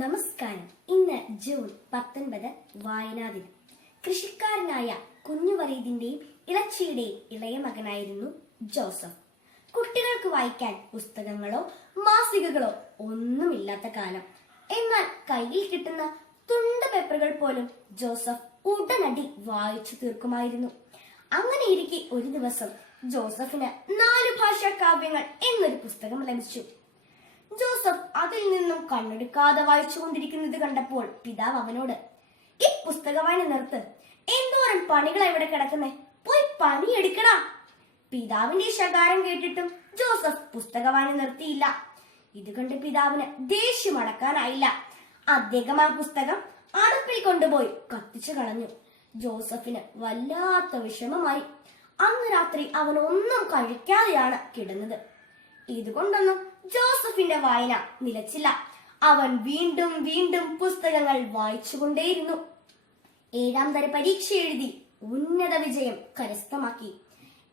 നമസ്കാരം. ഇന്ന് ജൂൺ പത്തൊൻപത് വായനാ ദിനം. കൃഷിക്കാരനായ കുഞ്ഞു വറീദിന്റെയും ഇളച്ചിയുടെയും ഇളയ മകനായിരുന്നു ജോസഫ്. കുട്ടികൾക്ക് വായിക്കാൻ പുസ്തകങ്ങളോ മാസികകളോ ഒന്നുമില്ലാത്ത കാലം. എന്നാൽ കയ്യിൽ കിട്ടുന്ന തുണ്ട പേപ്പറുകൾ പോലും ജോസഫ് ഉടനടി വായിച്ചു തീർക്കുമായിരുന്നു. അങ്ങനെ ഇരിക്കെ ഒരു ദിവസം ജോസഫിന് നാല് ഭാഷാ കാവ്യങ്ങൾ എന്നൊരു പുസ്തകം ലഭിച്ചു. ജോസഫ് അതിൽ നിന്നും കണ്ണെടുക്കാതെ വായിച്ചുകൊണ്ടിരിക്കുന്നത് കണ്ടപ്പോൾ പിതാവ് അവനോട് ഈ പുസ്തക വായന നിർത്ത്. എന്തോരം പണികളാ ഇവിടെ കിടക്കുന്നേ? പോയി പണിയെടുക്കടാ പിതാവിന്റെ ശകാരം കേട്ടിട്ടും ജോസഫ് പുസ്തക വായന നിർത്തിയില്ല. ഇത് കണ്ട് പിതാവിന് ദേഷ്യം അടക്കാനായില്ല. അദ്ദേഹം ആ പുസ്തകം അടുപ്പിൽ കൊണ്ടുപോയി കത്തിച്ചു കളഞ്ഞു. ജോസഫിന് വല്ലാത്ത വിഷമമായി. അന്ന് രാത്രി അവൻ ഒന്നും കഴിക്കാതെയാണ് കിടന്നത്. ഇതുകൊണ്ടൊന്നും ജോസഫിന്റെ വായന നിലച്ചില്ല. അവൻ വീണ്ടും വീണ്ടും പുസ്തകങ്ങൾ വായിച്ചുകൊണ്ടേയിരുന്നു. ഏഴാം തര പരീക്ഷ എഴുതി ഉന്നത വിജയം കരസ്ഥമാക്കി.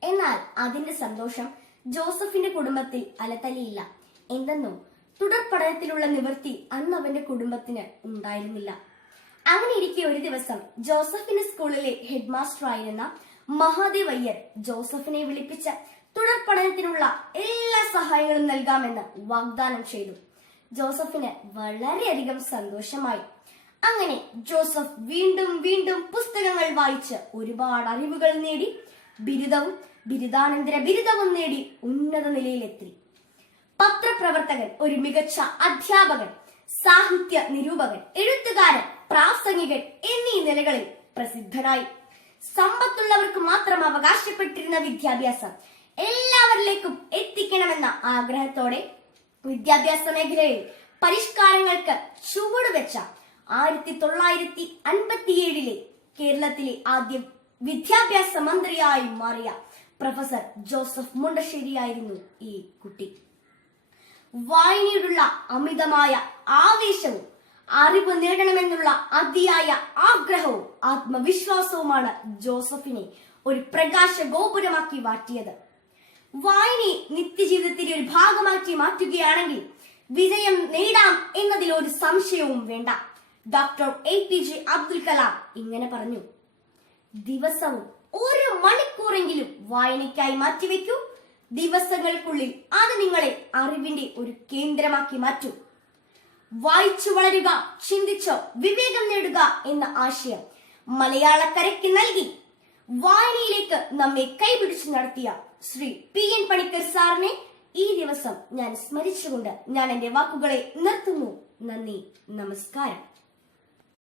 എന്നാൽ അതിന്റെ സന്തോഷം ജോസഫിന്റെ കുടുംബത്തിൽ അലതലിയില്ല എന്തെന്നോ തുടർ പഠനത്തിലുള്ള നിവൃത്തി അന്ന് അവന്റെ കുടുംബത്തിന് ഉണ്ടായിരുന്നില്ല. അങ്ങനെ ഇരിക്കെ ഒരു ദിവസം ജോസഫിന്റെ സ്കൂളിലെ ഹെഡ് മാസ്റ്റർ ആയിരുന്ന മഹാദേവ് അയ്യർ ജോസഫിനെ വിളിപ്പിച്ച് തുടർ പഠനത്തിനുള്ള നൽകാമെന്ന് വാഗ്ദാനം ചെയ്തു. ജോസഫിന് വളരെയധികം സന്തോഷമായി. അങ്ങനെ ജോസഫ് വീണ്ടും വീണ്ടും പുസ്തകങ്ങൾ വായിച്ച് ഒരുപാട് അറിവുകൾ നേടി ബിരുദവും ബിരുദാനന്തര ബിരുദവും നേടി ഉന്നത നിലയിലെത്തി. പത്രപ്രവർത്തകൻ ഒരു മികച്ച അധ്യാപകൻ സാഹിത്യ നിരൂപകൻ എഴുത്തുകാരൻ പ്രാസംഗികൻ എന്നീ നിലകളിൽ പ്രസിദ്ധനായി. സമ്പത്തുള്ളവർക്ക് മാത്രം അവകാശപ്പെട്ടിരുന്ന വിദ്യാഭ്യാസം എല്ലാവരിലേക്കും എത്തിക്കണമെന്ന ആഗ്രഹത്തോടെ വിദ്യാഭ്യാസ മേഖലയിൽ പരിഷ്കാരങ്ങൾക്ക് ചുവടുവെച്ച ആയിരത്തി തൊള്ളായിരത്തി അൻപത്തിയേഴിലെ കേരളത്തിലെ ആദ്യ വിദ്യാഭ്യാസ മന്ത്രിയായി മാറിയ പ്രൊഫസർ ജോസഫ് മുണ്ടശ്ശേരിയായിരുന്നു ഈ കുട്ടി. വായനയോടുള്ള അമിതമായ ആവേശവും അറിവ് നേടണമെന്നുള്ള അതിയായ ആഗ്രഹവും ആത്മവിശ്വാസവുമാണ് ജോസഫിനെ ഒരു പ്രകാശ ഗോപുരമാക്കി മാറ്റിയത് വായനയെ നിത്യജീവിതത്തിന്റെ ഒരു ഭാഗമാക്കി മാറ്റുകയാണെങ്കിൽ വിജയം നേടാം എന്നതിൽ ഒരു സംശയവും വേണ്ട. Doctor A P J Abdul Kalam ഇങ്ങനെ പറഞ്ഞു. ദിവസവും ഒരു മണിക്കൂറെങ്കിലും വായനയ്ക്കായി മാറ്റിവെക്കൂ. ദിവസങ്ങൾക്കുള്ളിൽ അത് നിങ്ങളെ അറിവിന്റെ ഒരു കേന്ദ്രമാക്കി മാറ്റും. വായിച്ചു വളരുക ചിന്തിച്ചോ വിവേകം നേടുക എന്ന ആശയം മലയാളക്കരയ്ക്ക് നൽകി. നമ്മെ കൈപിടിച്ച് നടത്തിയ ശ്രീ പി എൻ പണിക്കർ സാറിനെ ഈ ദിവസം ഞാൻ സ്മരിച്ചുകൊണ്ട് ഞാൻ എന്റെ വാക്കുകളെ നിർത്തുന്നു. നന്ദി. നമസ്കാരം.